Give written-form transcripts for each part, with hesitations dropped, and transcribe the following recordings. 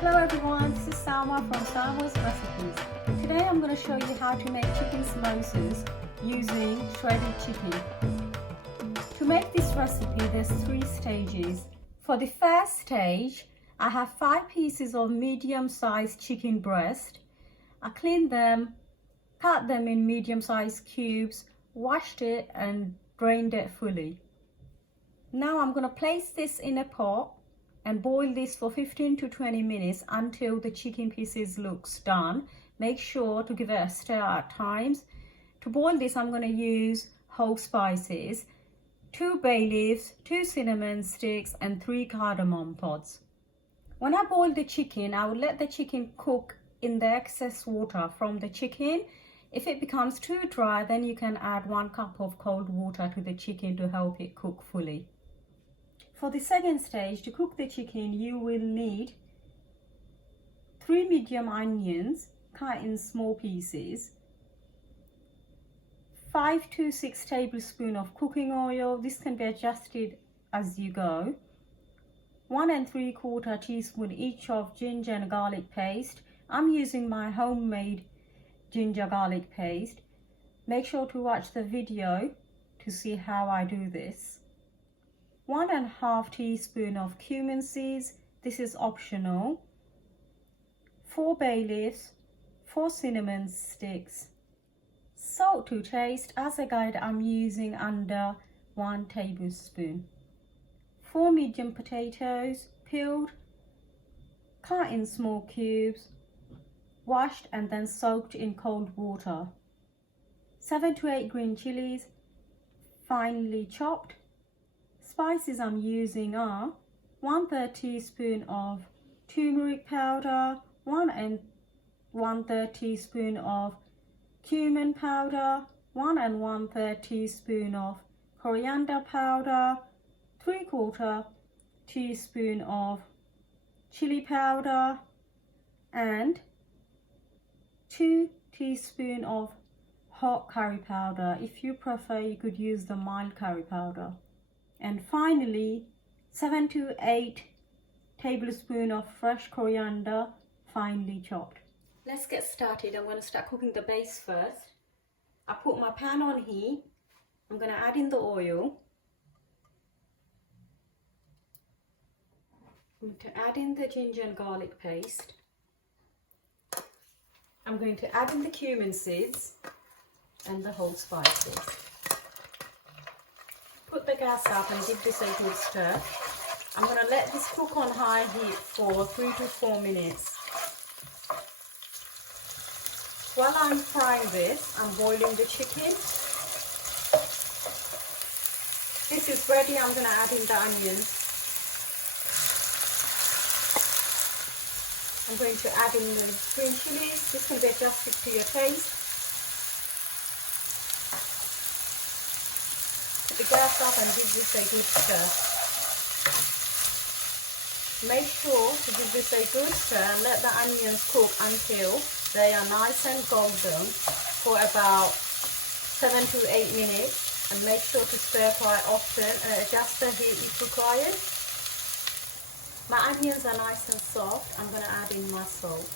Hello everyone, this is Salma from Salma's Recipes. Today I'm going to show you how to make chicken samosas using shredded chicken. To make this recipe there's 3 stages. For the first stage, I have 5 pieces of medium-sized chicken breast. I cleaned them, cut them in medium-sized cubes, washed it and drained it fully. Now I'm going to place this in a pot and boil this for 15 to 20 minutes until the chicken pieces looks done. Make sure to give it a stir at times. To boil this, I'm going to use whole spices, 2 bay leaves, 2 cinnamon sticks and 3 cardamom pods. When I boil the chicken, I will let the chicken cook in the excess water from the chicken. If it becomes too dry, then you can add 1 cup of cold water to the chicken to help it cook fully. For the second stage, to cook the chicken, you will need 3 medium onions cut in small pieces, 5 to 6 tablespoons of cooking oil. This can be adjusted as you go. 1 3/4 teaspoon each of ginger and garlic paste. I'm using my homemade ginger garlic paste. Make sure to watch the video to see how I do this. 1 1/2 teaspoon of cumin seeds. This is optional. 4 bay leaves, 4 cinnamon sticks. Salt to taste. As a guide, I'm using under 1 tablespoon. 4 medium potatoes, peeled, cut in small cubes, washed and then soaked in cold water. 7 to 8 green chilies, finely chopped. Spices I'm using are 1/3 teaspoon of turmeric powder, 1 1/3 teaspoon of cumin powder, 1 1/3 teaspoon of coriander powder, 3/4 teaspoon of chili powder, and 2 teaspoon of hot curry powder. If you prefer, you could use the mild curry powder. And finally, 7 to 8 tablespoons of fresh coriander, finely chopped. Let's get started. I'm going to start cooking the base first. I put my pan on heat. I'm going to add in the oil. I'm going to add in the ginger and garlic paste. I'm going to add in the cumin seeds and the whole spices. Put the gas up and give this a good stir. I'm going to let this cook on high heat for 3 to 4 minutes. While I'm frying this, I'm boiling the chicken. This is ready. I'm going to add in the onions. I'm going to add in the green chillies. This can be adjusted to your taste. Put the gas up and give this a good stir. Make sure to give this a good stir and let the onions cook until they are nice and golden for about 7 to 8 minutes, and make sure to stir quite often and adjust the heat if required. My onions are nice and soft. I'm going to add in my salt.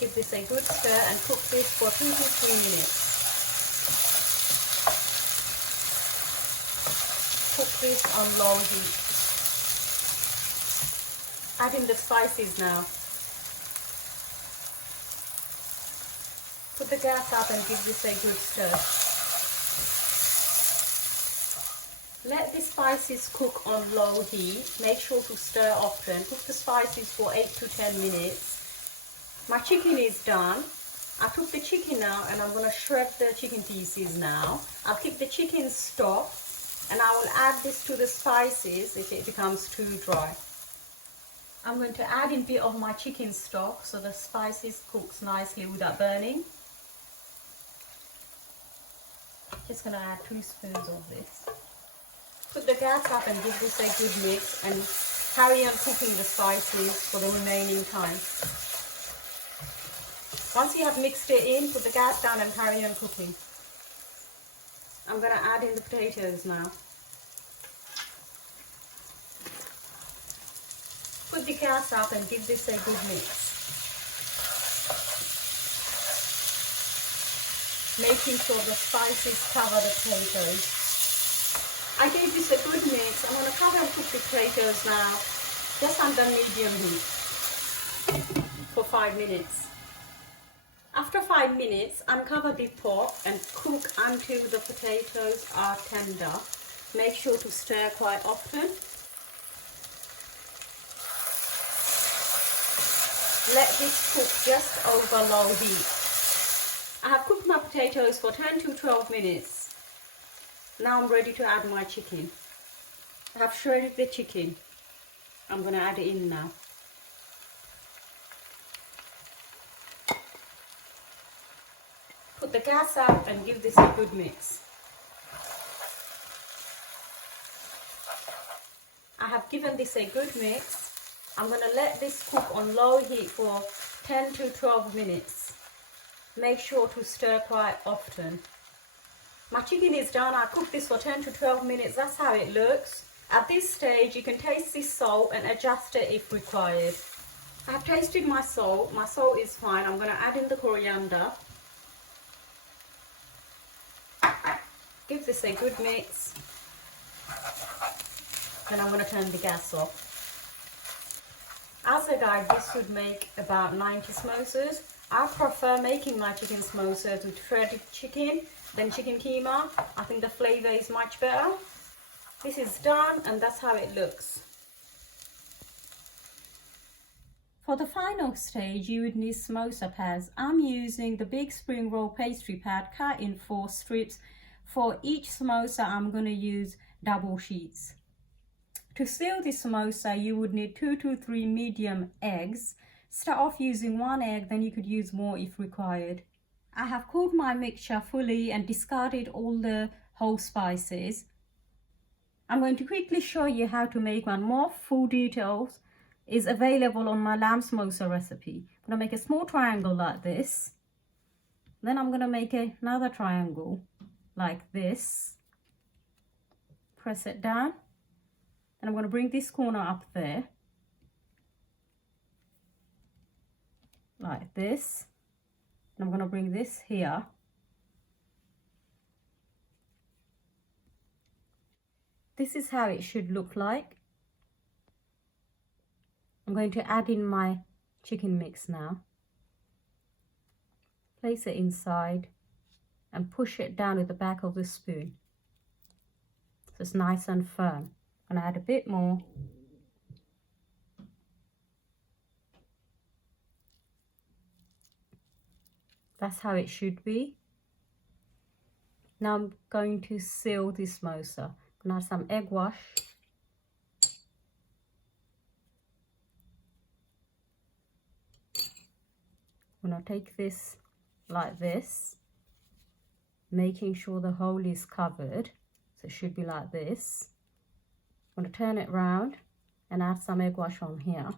Give this a good stir and cook this for 2 to 3 minutes. Cook this on low heat. Add in the spices now. Put the gas up and give this a good stir. Let the spices cook on low heat. Make sure to stir often. Cook the spices for 8 to 10 minutes. My chicken is done. I took the chicken out and I'm going to shred the chicken pieces now. I'll keep the chicken stock and I will add this to the spices if it becomes too dry. I'm going to add in a bit of my chicken stock so the spices cooks nicely without burning. Just going to add 2 spoons of this. Put the gas up and give this a good mix and carry on cooking the spices for the remaining time. Once you have mixed it in, put the gas down and carry on cooking. I'm going to add in the potatoes now. Put the gas up and give this a good mix. Making sure the spices cover the potatoes. I gave this a good mix. I'm going to cover and cook the potatoes now, just under medium heat for 5 minutes. After 5 minutes, uncover the pot and cook until the potatoes are tender. Make sure to stir quite often. Let this cook just over low heat. I have cooked my potatoes for 10 to 12 minutes. Now I'm ready to add my chicken. I have shredded the chicken. I'm going to add it in now. Put the gas up and give this a good mix. I have given this a good mix. I'm going to let this cook on low heat for 10 to 12 minutes. Make sure to stir quite often. My chicken is done. I cooked this for 10 to 12 minutes. That's how it looks. At this stage, you can taste the salt and adjust it if required. I have tasted my salt. My salt is fine. I'm going to add in the coriander. Give this a good mix. Then I'm going to turn the gas off. As a guide, this would make about 90 samosas. I prefer making my chicken samosas with shredded chicken than chicken keema. I think the flavor is much better. This is done and that's how it looks. For the final stage, you would need samosa pads. I'm using the big spring roll pastry pad cut in 4 strips. For each samosa, I'm going to use double sheets. To seal the samosa, you would need 2 to 3 medium eggs. Start off using 1 egg, then you could use more if required. I have cooled my mixture fully and discarded all the whole spices. I'm going to quickly show you how to make one. More full details is available on my lamb samosa recipe. I'm going to make a small triangle like this. Then I'm going to make another triangle like this. Press it down. And I'm going to bring this corner up there. Like this. And I'm going to bring this here. This is how it should look like. I'm going to add in my chicken mix now. Place it inside and push it down with the back of the spoon. So it's nice and firm. I'm going to add a bit more. That's how it should be. Now I'm going to seal this samosa. I'm going to add some egg wash. I'm going to take this like this, making sure the hole is covered. So it should be like this. I'm going to turn it round and add some egg wash on here.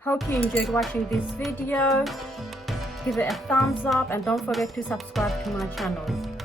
Hope you enjoyed watching this video. Give it a thumbs up and don't forget to subscribe to my channel.